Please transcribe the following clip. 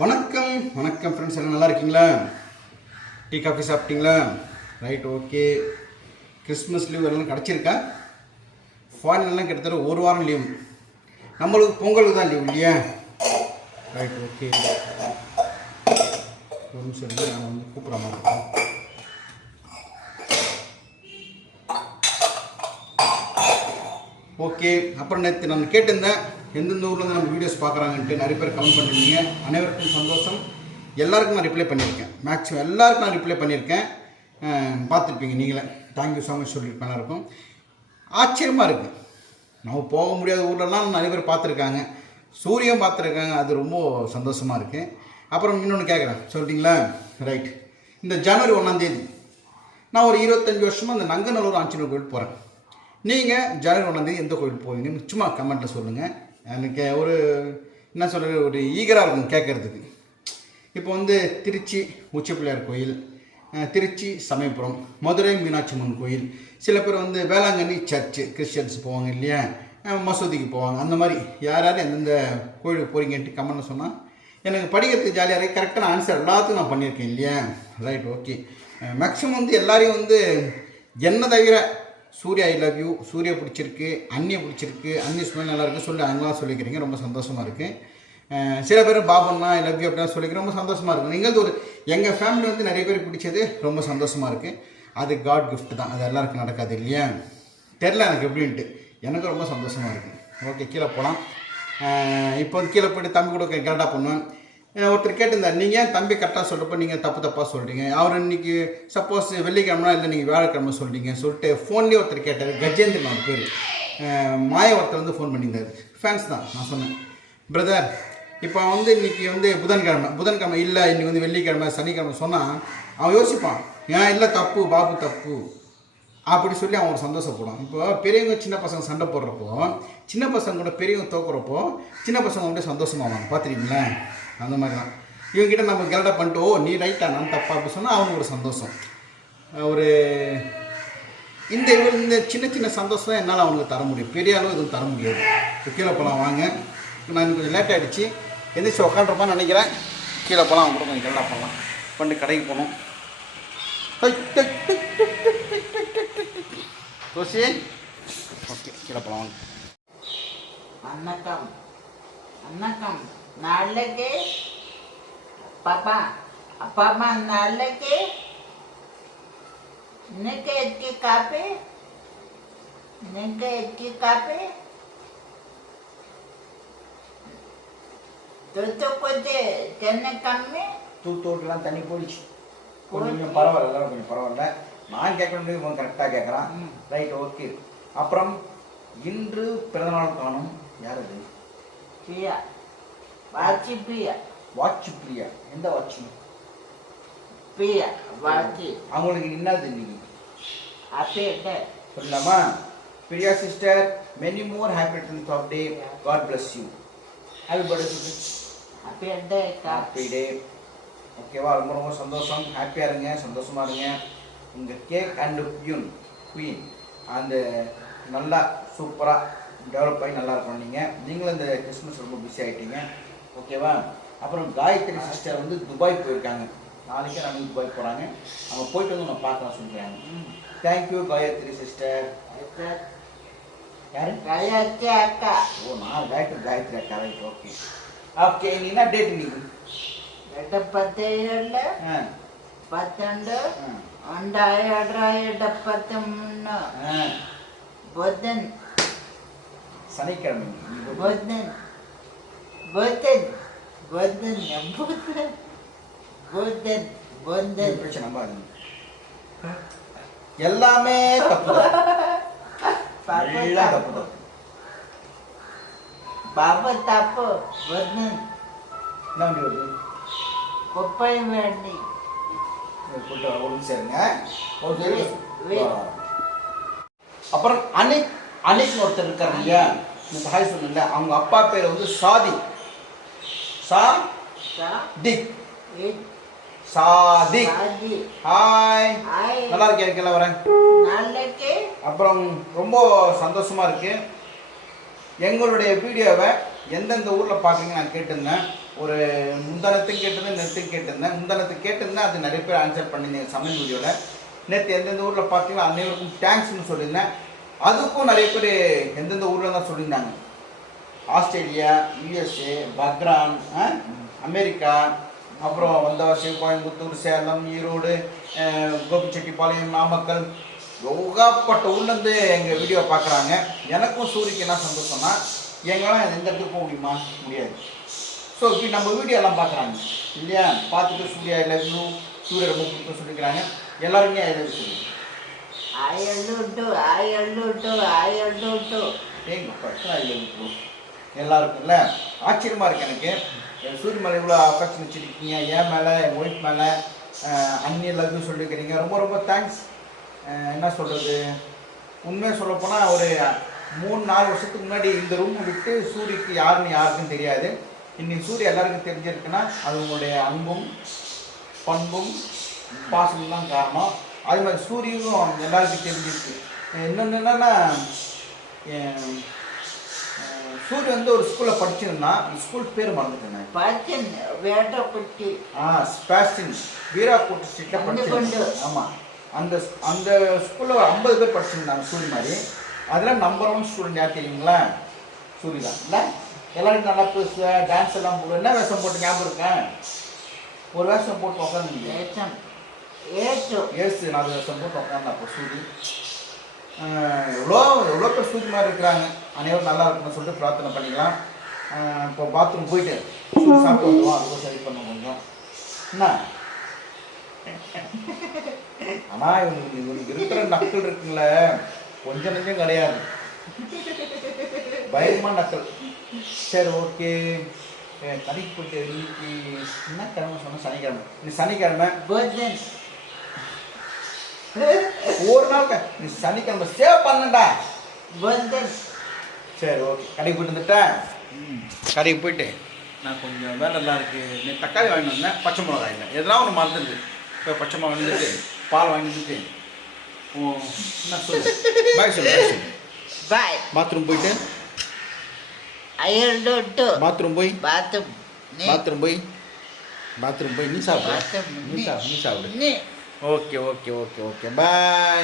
வணக்கம் வணக்கம் ஃப்ரெண்ட்ஸ், எல்லாம் நல்லா இருக்கீங்களா? டீ காஃபி சாப்பிட்டீங்களா? Right, okay. கிறிஸ்மஸ் லீவ் எல்லாம் கிடச்சிருக்கா? ஃபாரின்லாம் கிட்டத்தட்ட ஒரு வாரம் லீவு. நம்மளுக்கு பொங்கலுக்கு தான் லீவ் இல்லையா? Right, okay. ஒரு நிமிஷம் நான் வந்து கூப்பிட்ற மாதிரி இருக்கேன். ஓகே. அப்புறம் நேற்று நான் கேட்டிருந்தேன் எந்தெந்த ஊர்லேருந்து நம்ம வீடியோஸ் பார்க்குறாங்கன்ட்டு. நிறைய பேர் கமெண்ட் பண்ணிருந்தீங்க. அனைவருக்கும் சந்தோஷம். எல்லாருக்கும் நான் ரிப்ளை பண்ணியிருக்கேன். மேக்ஸிமம் எல்லாருக்கும் நான் ரிப்ளை பண்ணியிருக்கேன். பார்த்துருப்பீங்க நீங்களே. தேங்க்யூ ஸோ மச் சொல்லியிருப்பேன். எல்லாருக்கும் ஆச்சரியமாக இருக்குது. நம்ம போக முடியாத ஊர்லலாம் நிறைய பேர் பார்த்துருக்காங்க. சூரியன் பார்த்துருக்காங்க. அது ரொம்ப சந்தோஷமாக இருக்குது. அப்புறம் இன்னொன்று கேட்குறேன், சொல்லிட்டீங்களா? ரைட். இந்த ஜனவரி 1 நான் ஒரு 25 வருஷமாக இந்த நங்கநல்லூர் ஆஞ்சநேயர் கோயில் போகிறேன். நீங்கள் ஜனவரி 1 எந்த கோயில் போவீங்கன்னு சும்மா கமெண்ட்டில் சொல்லுங்கள். எனக்கு ஒரு என்ன சொல்கிறது, ஒரு ஈகராக இருக்கும் கேட்குறதுக்கு. இப்போ வந்து திருச்சி உச்சிப்பிள்ளையார் கோயில், திருச்சி சமயபுரம், மதுரை மீனாட்சி அம்மன் கோயில், சில பேர் வந்து வேளாங்கண்ணி சர்ச்சு கிறிஸ்டியன்ஸ் போவாங்க இல்லையா, மசூதிக்கு போவாங்க. அந்த மாதிரி யார் யார் எந்தெந்த கோயிலுக்கு போகிறீங்கன்ட்டு கமெண்ட்னு சொன்னால் எனக்கு படிக்கிறதுக்கு ஜாலியாக இருக்குது. கரெக்டான ஆன்சர் எல்லாத்துக்கும் நான் பண்ணியிருக்கேன் இல்லையா? Right, okay. மேக்ஸிமம் வந்து எல்லாரையும் வந்து என்ன தவிர Surya I love you, Surya பிடிச்சிருக்கு, அண்ணியை பிடிச்சிருக்கு, அண்ணி ஸ்மெல் நல்லா இருக்குது சொல்லி அவங்களாம் சொல்லிக்கிறீங்க. ரொம்ப சந்தோஷமாக இருக்குது. சில பேர் பாபண்ணா ஐ லவ் யூ அப்படின்னு சொல்லிக்கிறேன். ரொம்ப சந்தோஷமாக இருக்குது. நீங்கள் ஒரு எங்கள் ஃபேமிலி வந்து நிறைய பேர் பிடிச்சது ரொம்ப சந்தோஷமாக இருக்குது. அது காட் கிஃப்ட் தான். அது எல்லாருக்கும் நடக்காது இல்லையா? தெரில எனக்கு எப்படின்ட்டு. எனக்கு ரொம்ப சந்தோஷமாக இருக்குது. ஓகே, கீழே போகலாம். இப்போ வந்து கீழே போய்ட்டு தம்பி கூட கரெக்டாக பண்ணுவேன். ஒருத்தர் கேட்டிருந்தார், நீங்கள் தம்பி கரெக்டாக சொல்கிறப்ப நீங்கள் தப்பாக சொல்கிறீங்க. அவர் இன்றைக்கி சப்போஸ் வெள்ளிக்கிழமை இல்லை நீங்கள் வியாழக்கிழமை சொல்கிறீங்க சொல்லிட்டு ஃபோன்லேயே ஒருத்தர் கேட்டார். கஜேந்திரன் அவர் பேர். மாய ஒருத்தர் வந்து ஃபோன் பண்ணியிருந்தார். ஃபேன்ஸ் தான். நான் சொன்னேன், பிரதர் இப்போ வந்து இன்றைக்கி வந்து புதன்கிழமை இல்லை, இன்றைக்கி வந்து வெள்ளிக்கிழமை சனிக்கிழமை சொன்னால் அவன் யோசிப்பான், ஏன் இல்லை தப்பு பாபு தப்பு அப்படி சொல்லி அவன் சந்தோஷப்படும். இப்போ பெரியவங்க சின்ன பசங்க சண்டை போடுறப்போ, சின்ன பசங்க கூட பெரியவங்க தோக்குறப்போ சின்ன பசங்க அப்படியே சந்தோஷமாவாங்க. பார்த்துருக்கீங்களா? அந்த மாதிரி தான் இவங்ககிட்ட நம்ம கரெக்டாக பண்ணிட்டு, ஓ நீ ரைட்டா நான் தப்பா அப்படி சொன்னால் அவனுக்கு ஒரு சந்தோஷம். ஒரு இந்த சின்ன சின்ன சந்தோஷம் என்னால் அவங்களுக்கு தர முடியும். பெரிய அளவு எதுவும் தர முடியாது. கீழே போகலாம் வாங்க. நான் கொஞ்சம் லேட் ஆகிடுச்சு, எந்திரிச்சு உட்காந்துருப்பான்னு நினைக்கிறேன். கீழே போகலாம், அவங்க கூட கொஞ்சம் கரெக்டாக போகலாம். பண்ணிட்டு கடைக்கு போகணும். ஓகே, கீழே போகலாம் வாங்க. வணக்கம் வணக்கம். நாளைக்கு பாப்பா அப்பா அம்மா நாளைக்கு இன்னைக்கு எத்தி காப்பி தூத்துக்குடி தென்னை கம்மி. தூத்துக்குடிலாம் தண்ணி போயிடுச்சு. கொஞ்சம் பரவாயில்ல, கொஞ்சம் பரவாயில்ல. நான் கேட்க வேண்டியது இவன் கரெக்டாக கேட்குறான். Right, okay. அப்புறம் இன்று பிறந்தநாள் காணும். யார் அது? பிரியா. வாட்சி பிரியா. வாட்சி பிரியா. எந்த வாட்சி? பிரியா வாட்சி. அவங்களுக்கு என்னது இன்னைக்கு? ஹாப்பி டே சொல்லலாமா? Priya sister, many more happy returns of day. God bless you. Happy birthday. Happy day. Happy day. ஓகேவா? ரொம்ப ரொம்ப சந்தோஷம். ஹாப்பியாக இருங்க, சந்தோஷமாக இருங்க. உங்கள் கேக் அண்டு குயின் அந்த நல்லா சூப்பராக டெவலப் ஆகி நல்லா இருக்கணும். நீங்களும் இந்த கிறிஸ்மஸ் ரொம்ப பிஸி ஆகிட்டீங்க. ஓகேவா? அப்புறம் காயத்ரி சிஸ்டர் வந்து துபாய் போயிருக்காங்க. நாளைக்கே நாங்கள் துபாய் போகிறாங்க. அவங்க போயிட்டு வந்து நான் பார்க்கலாம் சொல்கிறாங்க. Thank you Gayathri sister. யாரு? காயத்ரி அக்கா. ஓ, நான் காயத்ரி அக்கா. Right, okay. ஓகே, நீ என்ன டேட் இன்னைக்கு? 17 12 2023 புதன். சனிக்கிழமை. புதன் பிரச்சனை நம்பாதீங்க. எல்லாமே தப்பு எல்லாம் தப்பு தான். பாபா தப்பு. புதன் என்ன வண்டி வருது? குப்பை வேண்டி கூட்டு ஒரு சரிங்க. அப்புறம் அன்னைக்கு ஒருத்தர் இருக்காரு இல்லையா, இந்த ஹாய் சொன்னல, அவங்க அப்பா பேர் வந்து சாதிக். ஹாய், நல்லா இருக்கேன் வரேன். அப்புறம் ரொம்ப சந்தோஷமா இருக்கு. எங்களுடைய வீடியோவை எந்தெந்த ஊரில் பார்க்குறீங்க நான் கேட்டிருந்தேன். ஒரு முந்தானத்துக்கு கேட்டிருந்தேன், நேற்றுக்கு கேட்டிருந்தேன். முந்தானத்துக்கு கேட்டிருந்தேன், அது நிறைய பேர் ஆன்சர் பண்ணியிருந்தீங்க சமையல் வீடியோவில். நேற்று எந்தெந்த ஊரில் பார்த்தீங்களோ அனைவருக்கும் தேங்க்ஸ்னு சொல்லியிருந்தேன். அதுக்கும் நிறைய பேர் எந்தெந்த ஊரில் தான் சொல்லியிருந்தாங்க. ஆஸ்திரேலியா, யூஎஸ்ஏ, பக்ரான், அமெரிக்கா, அப்புறம் வந்தவாசி, கோயம்புத்தூர், சேலம், ஈரோடு, கோபிச்செட்டிப்பாளையம், நாமக்கல், யோகாப்பட்ட ஊர்லேருந்து எங்கள் வீடியோ பார்க்குறாங்க. எனக்கும் சூரியக்கு என்ன சந்தோஷம்னா, எங்களால் எந்த இடத்துக்கு போக முடியுமா? முடியாது. ஸோ இப்படி நம்ம வீடியோ எல்லாம் பார்க்குறாங்க இல்லையா? பார்த்துட்டு சூர்யா ஐ லவ் யூ, சூரிய ரொம்ப பிடிக்கும் சொல்லிக்கிறாங்க. எல்லாருமே ஐ லவ் யூ சொல்லுங்க. எல்லாருக்கும்ல ஆச்சரியமாக இருக்குது எனக்கு. சூரிய மேலே இவ்வளோ அஃபெக்ஷன் வச்சுருக்கீங்க, என் மேலே, என் ஒய்ஃப் மேலே, அண்ணி எல்லாத்தையும் சொல்லியிருக்கிறீங்க. ரொம்ப ரொம்ப தேங்க்ஸ். என்ன சொல்கிறது, உண்மையாக சொல்லப்போனால் ஒரு 3-4 வருஷத்துக்கு முன்னாடி இந்த ரூமை விட்டு சூரியக்கு யாருக்கும் தெரியாது. இன்றைக்கி சூரிய எல்லாருக்கும் தெரிஞ்சிருக்குன்னா அது உங்களுடைய அன்பும் பண்பும் பாசமும் தான் காரணம். அதே மாதிரி சூரியனும் எல்லாருக்கும் தெரிஞ்சிருக்கு. இன்னொன்று என்னென்னா, சூரியன் வந்து ஒரு ஸ்கூலில் படிச்சிருந்தா, ஸ்கூல் பேர் மறந்துட்டேன். வேட்டப்பட்டி ஸ்பாஸ்டின் வீராப்பூட்டி ஸ்ட்ரீட்டில் படிச்சிருந்தேன். ஆமாம், அந்த அந்த ஸ்கூலில் ஒரு 50 பேர் படிச்சிருந்தாங்க சூரிய மாதிரி. அதில் நம்பர் 1 ஸ்டூடெண்ட் யார் தெரியுங்களா? சூரிய தான். இல்லை எல்லாரும் நல்லா பேசுவ, டான்ஸ் எல்லாம் போடுவேன். என்ன வேஷம் போட்டு ஞாபகம் இருக்கேன்? ஒரு வேஷம் போட்டு உட்காந்து ஏசு 4 வேஷம் போட்டு உட்காந்து. அப்போ சூரிய எவ்வளோ பேர் சூரிய மாதிரி இருக்கிறாங்க. அனைவரும் நல்லா இருக்குன்னு சொல்லிட்டு பிரார்த்தனை பண்ணிக்கலாம். இப்போ பாத்ரூம் போயிட்டு சாப்பிட்டு வந்துடுவோம். அதுக்கும் சரி பண்ண கொஞ்சம் என்ன. ஆனால் இவனுக்கு இருக்கிற நக்கல் இருக்குங்கள, கொஞ்சம் நெஞ்சம் கிடையாது, பயங்கரமாக நக்கல். சரி, ஓகே. கடைக்கு போயிட்டு இன்னைக்கு என்ன கிழமை சொன்னால் சனிக்கிழமை. இன்னைக்கு சனிக்கிழமை ஒரு நாள் நீ சனிக்கிழமை சேவ் பண்ணண்டா. சரி, ஓகே. கடைக்கு போயிட்டு வந்துட்டேன். கடைக்கு போயிட்டு நான் கொஞ்சம் வேலைலாம் இருக்குது. நீ தக்காளி வாங்கிட்டு வந்தேன், பச்சை மிளகாய் இல்லை, எதனா ஒன்று மறந்துடுது. இப்போ பச்சை மிளகா வந்துட்டு பால் வாங்கி வந்துட்டு என்ன சொல்லு, பாய் சொல்லு. பாய். பாத்ரூம் போயிட்டு பாத்ரூம் போய் நீ சாப்பிடு. நீ சாப்பிடு. ஓகே. பாய்.